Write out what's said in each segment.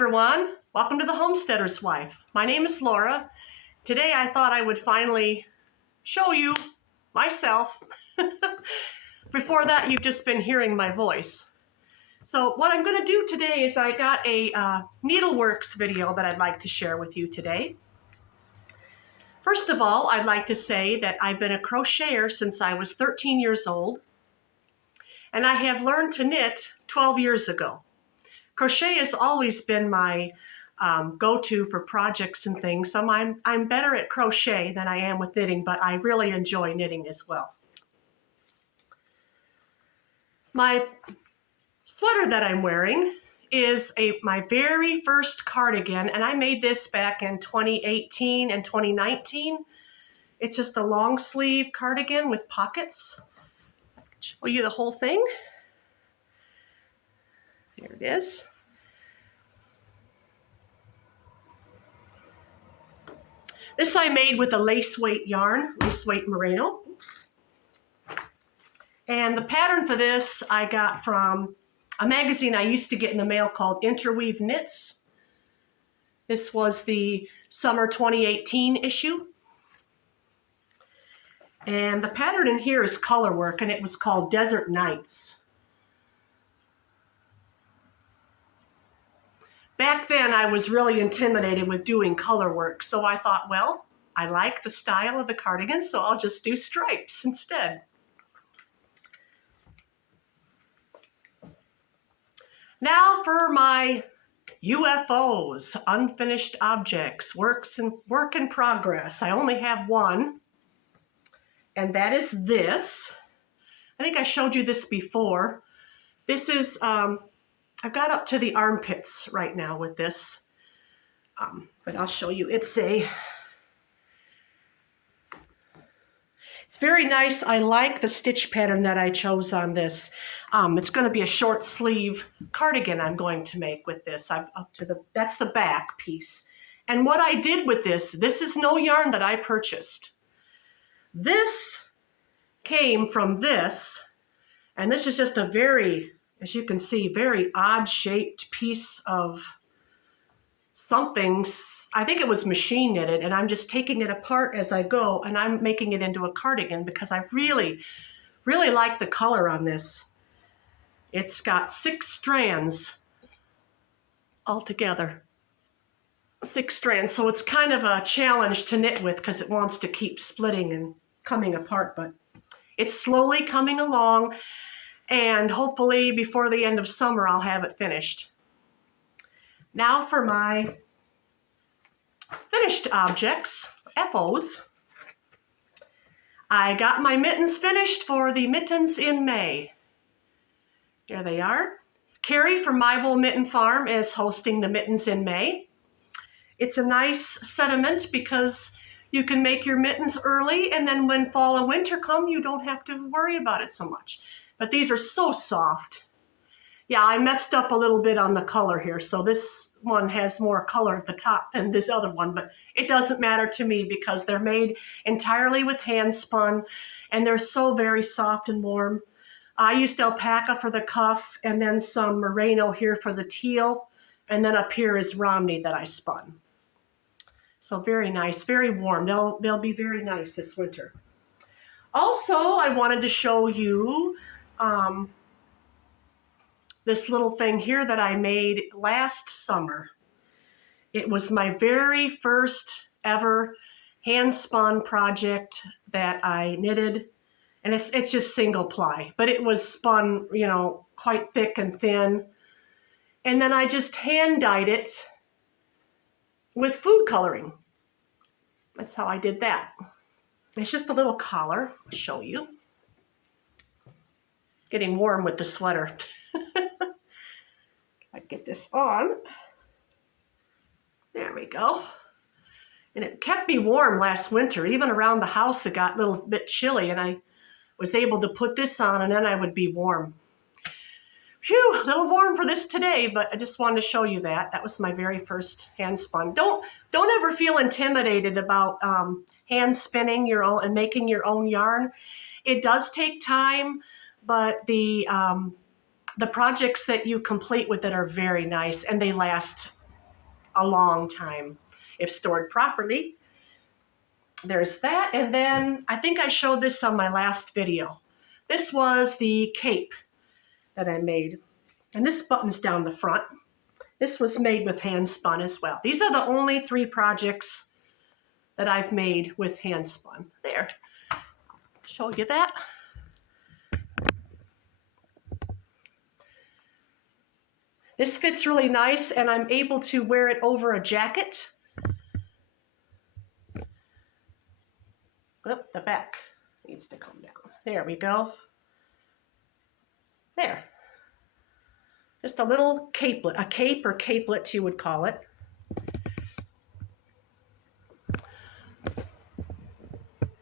everyone. Welcome to the Homesteader's Wife. My name is Laura. Today I thought I would finally show you myself. Before that, you've just been hearing my voice. So what I'm going to do today is I got a needleworks video that I'd like to share with you today. First of all, I'd like to say that I've been a crocheter since I was 13 years old, and I have learned to knit 12 years ago. Crochet has always been my go-to for projects and things. So I'm better at crochet than I am with knitting, but I really enjoy knitting as well. My sweater that I'm wearing is my very first cardigan, and I made this back in 2018 and 2019. It's just a long sleeve cardigan with pockets. I can show you the whole thing. Here it is. This I made with a lace weight yarn, lace weight merino. And the pattern for this I got from a magazine I used to get in the mail called Interweave Knits. This was the summer 2018 issue. And the pattern in here is color work, and it was called Desert Nights. Back then, I was really intimidated with doing color work, so I thought, well, I like the style of the cardigan, so I'll just do stripes instead. Now for my UFOs, unfinished objects, work in progress. I only have one, and that is this. I think I showed you this before. This is I've got up to the armpits right now with this, but I'll show you. It's very nice. I like the stitch pattern that I chose on this. It's going to be a short sleeve cardigan I'm going to make with this. That's the back piece. And what I did with this is no yarn that I purchased. This came from this, and this is just a very, as you can see, very odd-shaped piece of something. I think it was machine knitted, and I'm just taking it apart as I go, and I'm making it into a cardigan because I really, really like the color on this. It's got 6 strands altogether. 6 strands, so it's kind of a challenge to knit with because it wants to keep splitting and coming apart, but it's slowly coming along. And hopefully before the end of summer, I'll have it finished. Now for my finished objects, FOs. I got my mittens finished for the Mittens in May. Here they are. Carrie from My Wool Mitten Farm is hosting the Mittens in May. It's a nice sentiment because you can make your mittens early, and then when fall and winter come, you don't have to worry about it so much. But these are so soft. Yeah, I messed up a little bit on the color here, so this one has more color at the top than this other one, but it doesn't matter to me because they're made entirely with hand spun, and they're so very soft and warm. I used alpaca for the cuff, and then some merino here for the teal, and then up here is Romney that I spun. So very nice, very warm. They'll be very nice this winter. Also, I wanted to show you this little thing here that I made last summer. It was my very first ever hand-spun project that I knitted, and it's just single ply, but it was spun, you know, quite thick and thin, and then I just hand-dyed it with food coloring. That's how I did that. It's just a little collar. I'll show you. Getting warm with the sweater. I get this on. There we go. And it kept me warm last winter. Even around the house it got a little bit chilly, and I was able to put this on, and then I would be warm. Phew, a little warm for this today, but I just wanted to show you that. That was my very first hand spun. Don't ever feel intimidated about hand spinning your own and making your own yarn. It does take time, but the projects that you complete with it are very nice, and they last a long time if stored properly. There's that, and then I think I showed this on my last video. This was the cape that I made, and this button's down the front. This was made with hand spun as well. These are the only 3 projects that I've made with hand spun. There, show you that. This fits really nice, and I'm able to wear it over a jacket. Oh, the back needs to come down. There we go. There. Just a little capelet, a cape or capelet you would call it.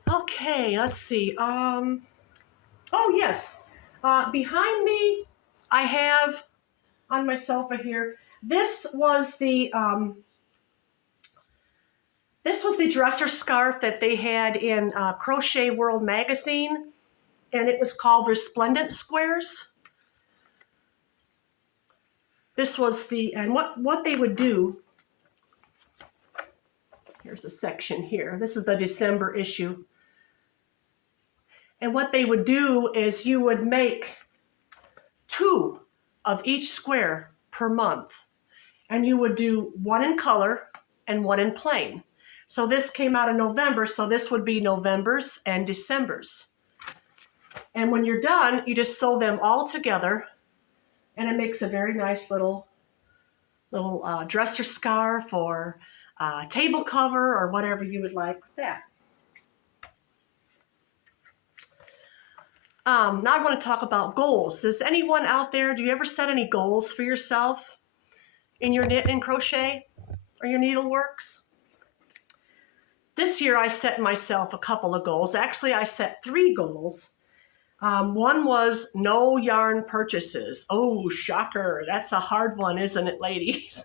Okay, let's see. Oh yes, behind me I have on my sofa here. This was the dresser scarf that they had in Crochet World magazine, and it was called Resplendent Squares. This was and what they would do, here's a section here. This is the December issue. And what they would do is you would make 2 of each square per month. And you would do 1 in color and 1 in plain. So this came out in November, so this would be November's and December's. And when you're done, you just sew them all together, and it makes a very nice little dresser scarf or table cover or whatever you would like with that. Now I want to talk about goals. Does anyone out there, do you ever set any goals for yourself in your knit and crochet or your needleworks? This year I set myself a couple of goals. Actually, I set 3 goals. One was no yarn purchases. Oh, shocker. That's a hard one, isn't it, ladies?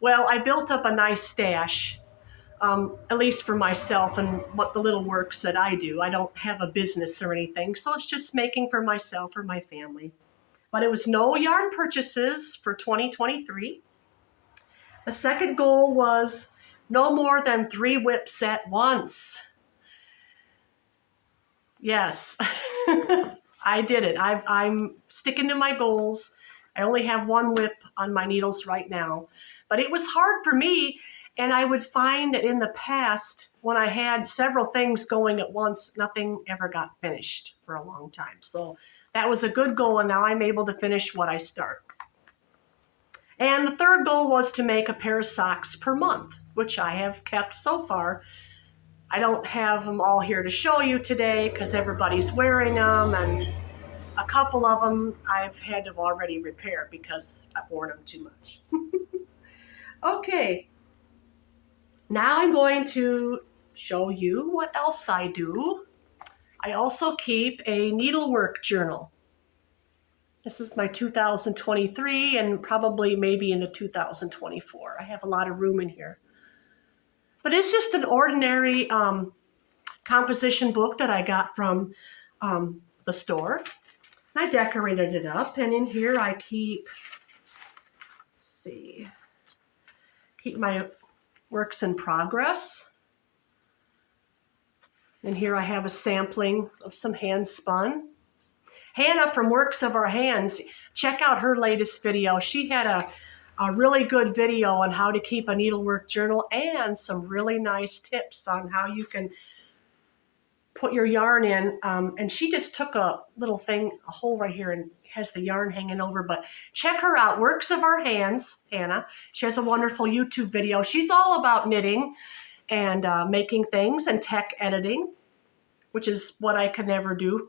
Well, I built up a nice stash. At least for myself and what the little works that I do. I don't have a business or anything, so it's just making for myself or my family. But it was no yarn purchases for 2023. The second goal was no more than 3 whips at once. Yes, I did it. I'm sticking to my goals. I only have 1 whip on my needles right now, but it was hard for me. And I would find that in the past, when I had several things going at once, nothing ever got finished for a long time. So that was a good goal, and now I'm able to finish what I start. And the third goal was to make a pair of socks per month, which I have kept so far. I don't have them all here to show you today because everybody's wearing them, and a couple of them I've had to already repair because I've worn them too much. Okay. Now I'm going to show you what else I do. I also keep a needlework journal. This is my 2023 and probably maybe into 2024. I have a lot of room in here. But it's just an ordinary composition book that I got from the store. I decorated it up, and in here I keep, keep my works in progress. And here I have a sampling of some hand spun. Hannah from Works of Our Hands, check out her latest video. She had a really good video on how to keep a needlework journal and some really nice tips on how you can put your yarn in. And she just took a little thing, a hole right here, and has the yarn hanging over. But check her out, Works of Our Hands, Hannah. She has a wonderful YouTube video. She's all about knitting and making things and tech editing, which is what I could never do.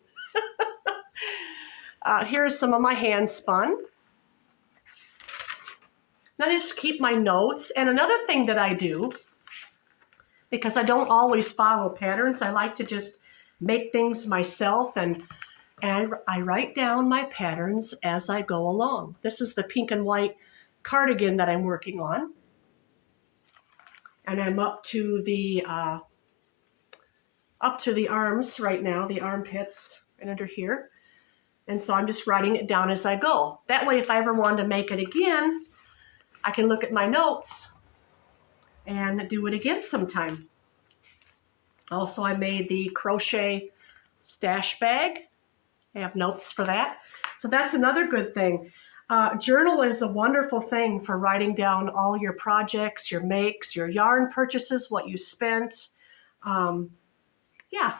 Here's some of my hand spun. I just keep my notes. And another thing that I do, because I don't always follow patterns, I like to just make things myself, and I write down my patterns as I go along. This is the pink and white cardigan that I'm working on. And I'm up to the arms right now, the armpits right under here. And so I'm just writing it down as I go. That way, if I ever wanted to make it again, I can look at my notes and do it again sometime. Also, I made the crochet stash bag. I have notes for that. So that's another good thing. Journal is a wonderful thing for writing down all your projects, your makes, your yarn purchases, what you spent. Yeah.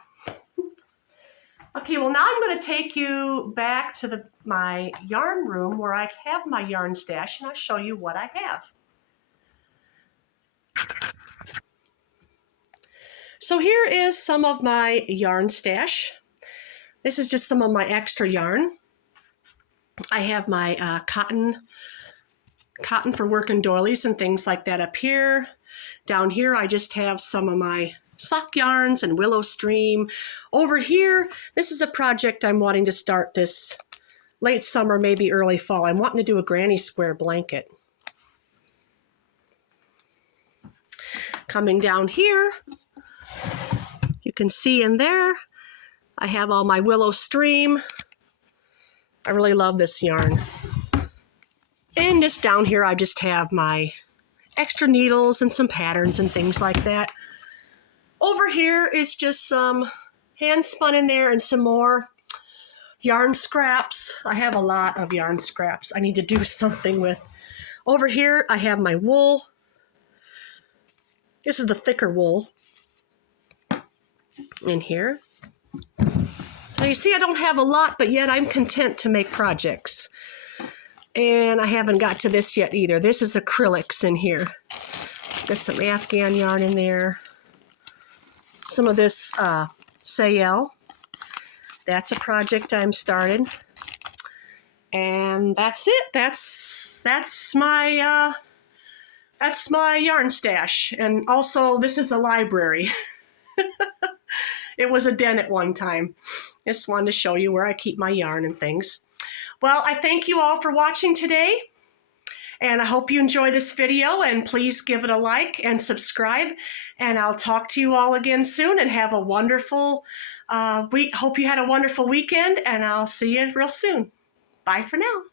Okay, well now I'm going to take you back to my yarn room where I have my yarn stash, and I'll show you what I have. So here is some of my yarn stash. This is just some of my extra yarn. I have my cotton for working doilies and things like that up here. Down here I just have some of my sock yarns and willow stream. Over here, this is a project I'm wanting to start this late summer, maybe early fall. I'm wanting to do a granny square blanket. Coming down here, you can see in there, I have all my willow stream. I really love this yarn. And just down here, I just have my extra needles and some patterns and things like that. Over here is just some hand spun in there and some more yarn scraps. I have a lot of yarn scraps I need to do something with. Over here, I have my wool. This is the thicker wool in here. So you see, I don't have a lot, but yet I'm content to make projects. And I haven't got to this yet either. This is acrylics in here. Got some Afghan yarn in there. Some of this Sayel. That's a project I'm started. And that's it. That's my yarn stash. And also, this is a library. It was a den at one time. Just wanted to show you where I keep my yarn and things. Well, I thank you all for watching today. And I hope you enjoy this video, and please give it a like and subscribe. And I'll talk to you all again soon, and have a wonderful week. Hope you had a wonderful weekend, and I'll see you real soon. Bye for now.